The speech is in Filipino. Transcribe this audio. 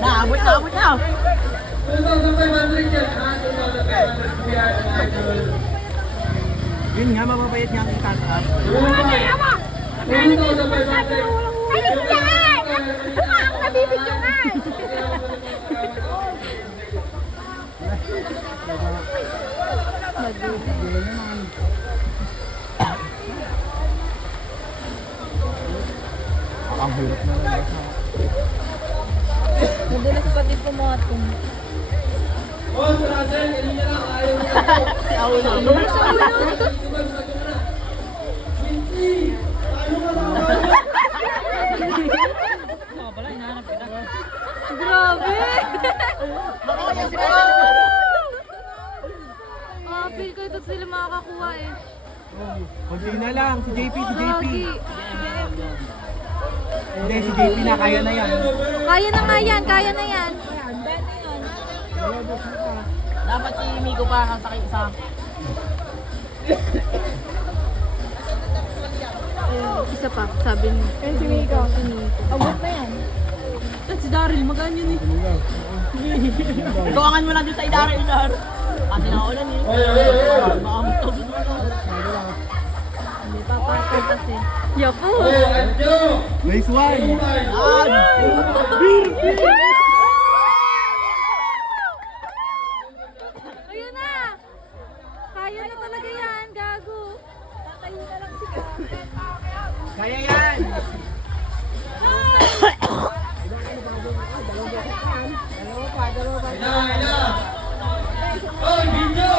Naabot na. 2,500 yan, ha? 2,500 yan, idol. Yun nga, mababait niya ang itataas. 2,500. Alis yan! Ako nabibidyohan! Ang hirap na lang. Madalas pati pumatong. Oh, Russell, kanina lang, ayaw mo na. Ako na. Grabe! Feel ko ito sila makakakuha eh. Kunti na lang, si JP. Gagi. Hindi, si JP na, kaya na yan. Kaya na nga yan, kaya na yan. Dapat si Miko pa kasakay isa. Isa pa, sabi niya. Yan si Miko. Abot na yan. Si Daryl, magaan yun eh. Gawangan mo lang din sa Daryl, Dar. Kasi nakaulan eh. Baka magtog. Hindi papatay kasi. Yapo! Nice one! Ayun na! Kaya na talaga yan, gago. Tatayo na lang si Kaya yan! Oy, Binyo!